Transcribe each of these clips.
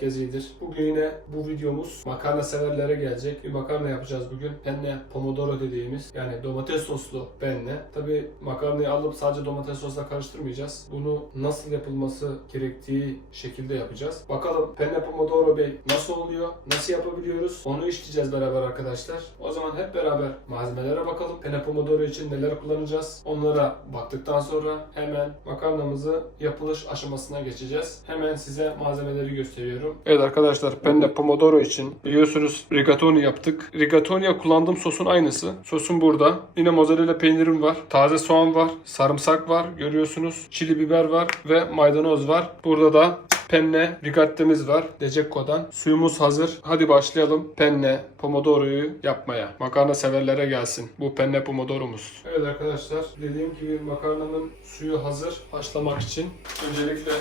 herkes iyidir. Bugün yine bu videomuz makarna severlere gelecek. Bir makarna yapacağız bugün. Penne pomodoro dediğimiz yani domates soslu penne. Tabi makarnayı alıp sadece domates sosla karıştırmayacağız. Bunu nasıl yapılması gerektiği şekilde yapacağız. Bakalım penne pomodoro bey nasıl oluyor? Nasıl yapabiliyoruz? Onu işleyeceğiz beraber arkadaşlar. O zaman hep beraber malzemelere bakalım. Penne pomodoro için neler kullanacağız? Onlara baktıktan sonra hemen makarnamızı yapılış aşamasına geçeceğiz. Hemen size malzemeleri gösteriyorum. Evet arkadaşlar penne pomodoro için biliyorsunuz rigatoni yaptık. Rigatoni'ye kullandığım sosun aynısı. Sosum burada. Yine mozzarella peynirim var. Taze soğan var. Sarımsak var. Görüyorsunuz. Çili biber var ve maydanoz var. Burada da penne rigatte'miz var. Decekko'dan. Suyumuz hazır. Hadi başlayalım penne pomodoro'yu yapmaya. Makarna severlere gelsin. Bu penne pomodoromuz. Evet arkadaşlar dediğim gibi makarnamın suyu hazır haşlamak için. Öncelikle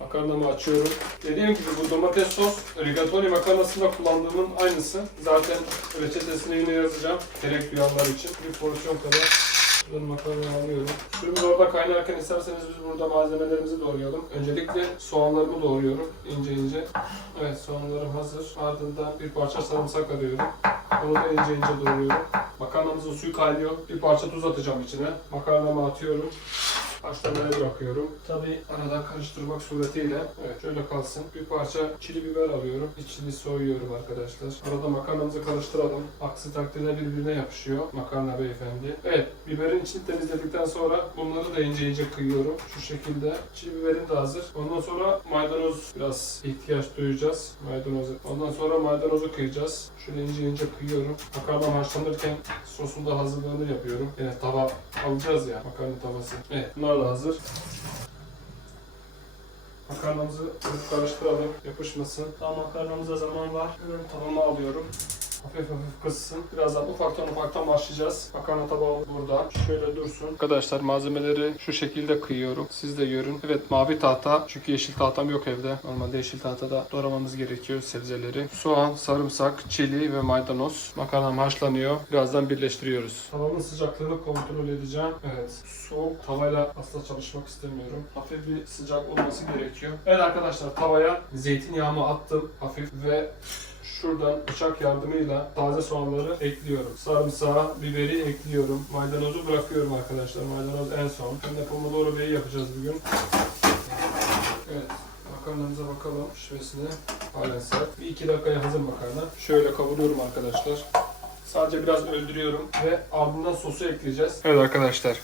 Makarnamı açıyorum. Dediğim gibi bu domates sos rigatoni makarnasında kullandığımın aynısı. Zaten reçetesini yine yazacağım. Gerek için. Bir porsiyon kadar Şuradan makarnayı alıyorum. Suyumuz orada kaynarken isterseniz biz burada malzemelerimizi doğrayalım. Öncelikle soğanlarımı doğruyorum ince ince. Evet soğanlarım hazır. Ardından bir parça sarımsak arıyorum. Onu da ince ince doğruyorum. Makarnamızın suyu kaynıyor. Bir parça tuz atacağım içine. Makarnamı atıyorum. Haşlamaya bırakıyorum. Tabi arada karıştırmak suretiyle evet şöyle kalsın. Bir parça çili biber alıyorum. İçini soyuyorum arkadaşlar. Arada makarnamızı karıştıralım. Aksi takdirde birbirine yapışıyor makarna beyefendi. Evet biberin içini temizledikten sonra bunları da ince ince kıyıyorum. Şu şekilde. Çili biberim de hazır. Ondan sonra maydanoz biraz ihtiyaç duyacağız. Maydanozu. Ondan sonra maydanozu kıyacağız. Şöyle ince ince kıyıyorum. Makarnam haşlanırken sosun da hazırlığını yapıyorum. Yani tava alacağız ya makarna tavası. Evet bunlar da hazır. Makarnamızı karıştıralım. Yapışmasın. Daha makarnamıza zaman var. Hemen tavama alıyorum. Hafif hafif kızsın. Birazdan ufaktan ufaktan başlayacağız. Makarna tabağı burada. Şöyle dursun. Arkadaşlar malzemeleri şu şekilde kıyıyorum. Siz de görün. Evet mavi tahta. Çünkü yeşil tahtam yok evde. Normalde yeşil tahtada doğramamız gerekiyor sebzeleri. Soğan, sarımsak, çili ve maydanoz. Makarnam haşlanıyor. Birazdan birleştiriyoruz. Tavamın sıcaklığını kontrol edeceğim. Evet. Soğuk tavayla asla çalışmak istemiyorum. Hafif bir sıcak olması gerekiyor. Evet arkadaşlar tavaya zeytinyağımı attım hafif ve Şuradan bıçak yardımıyla taze soğanları ekliyorum. Sarımsağı, biberi ekliyorum. Maydanozu bırakıyorum arkadaşlar. Maydanoz en son. Şimdi pomodoro beyi yapacağız bugün. Evet. Makarnamıza bakalım pişmesine. Halen sert. Bir iki dakikaya hazır makarna. Şöyle kavuruyorum arkadaşlar. Sadece biraz öldürüyorum ve ardından sosu ekleyeceğiz. Evet arkadaşlar.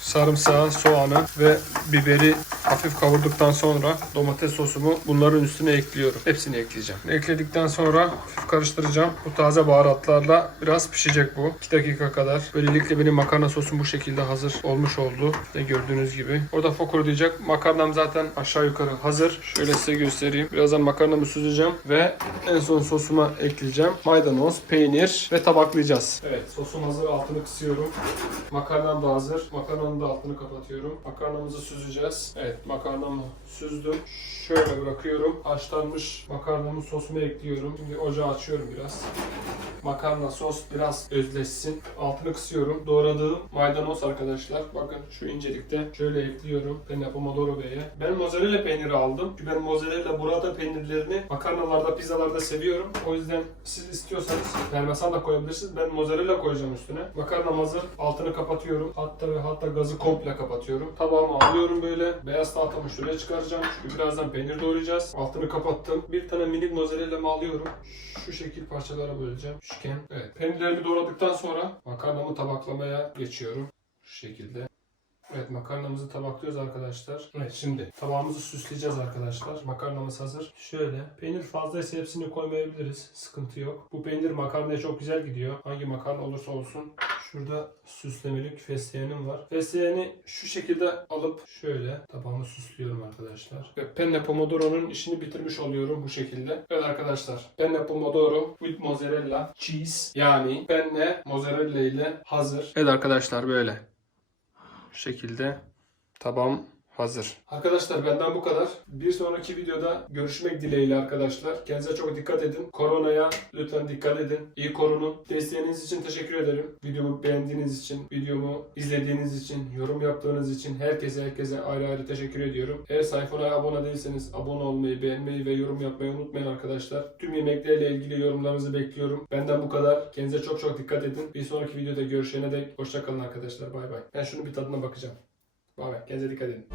Sarımsağı, soğanı ve biberi hafif kavurduktan sonra domates sosumu bunların üstüne ekliyorum. Hepsini ekleyeceğim. Ekledikten sonra hafif karıştıracağım. Bu taze baharatlarla biraz pişecek bu. 2 dakika kadar. Böylelikle benim makarna sosum bu şekilde hazır olmuş oldu. İşte gördüğünüz gibi. Orada fokurdayacak. Makarnam zaten aşağı yukarı hazır. Şöyle size göstereyim. Birazdan makarnamı süzeceğim ve en son sosuma ekleyeceğim. Maydanoz, peynir ve tabaklayacağız. Evet sosum hazır. Altını kısıyorum. Makarnam da hazır. Makarnanın da altını kapatıyorum. Makarnamızı süzeceğiz. Evet makarnamı süzdüm. Şöyle bırakıyorum. Haşlanmış makarnamın sosunu ekliyorum. Şimdi ocağı açıyorum biraz. Makarna sos biraz özleşsin. Altını kısıyorum. Doğradığım maydanoz arkadaşlar. Bakın şu incelikte şöyle ekliyorum. Penne pomodoro beye. Ben mozzarella peyniri aldım. Çünkü ben mozzarella burada peynirlerini makarnalarda, pizzalarda seviyorum. O yüzden siz istiyorsanız parmesan da koyabilirsiniz. Ben mozzarella koyacağım üstüne. Makarnam hazır. Altını kapatıyorum. Hatta ve hatta gazı komple kapatıyorum. Tabağımı alıyorum böyle. Beyaz tahtamı şuraya çıkaracağım. Çünkü birazdan peynir doğrayacağız. Altını kapattım. Bir tane minik mozzarella'mı alıyorum. Şu şekil parçalara böleceğim. Üçgen. Evet. Peynirlerimi doğradıktan sonra makarnamı tabaklamaya geçiyorum. Şu şekilde. Evet makarnamızı tabaklıyoruz arkadaşlar. Evet şimdi tabağımızı süsleyeceğiz arkadaşlar. Makarnamız hazır. Şöyle peynir fazlaysa hepsini koymayabiliriz. Sıkıntı yok. Bu peynir makarnaya çok güzel gidiyor. Hangi makarna olursa olsun. Şurada süslemelik fesleğenim var. Fesleğeni şu şekilde alıp şöyle tabağımı süslüyorum arkadaşlar. Ve penne pomodoro'nun işini bitirmiş oluyorum bu şekilde. Evet arkadaşlar penne pomodoro with mozzarella cheese yani penne mozzarella ile hazır. Evet arkadaşlar böyle. Şu şekilde tabağım hazır. Arkadaşlar benden bu kadar. Bir sonraki videoda görüşmek dileğiyle arkadaşlar. Kendinize çok dikkat edin. Koronaya lütfen dikkat edin. İyi korunun. Desteğiniz için teşekkür ederim. Videomu beğendiğiniz için, videomu izlediğiniz için, yorum yaptığınız için herkese herkese ayrı ayrı teşekkür ediyorum. Eğer sayfaya abone değilseniz abone olmayı, beğenmeyi ve yorum yapmayı unutmayın arkadaşlar. Tüm yemeklerle ilgili yorumlarınızı bekliyorum. Benden bu kadar. Kendinize çok çok dikkat edin. Bir sonraki videoda görüşene dek hoşçakalın arkadaşlar. Bay bay. Ben şunun bir tadına bakacağım. Bay bay. Kendinize dikkat edin.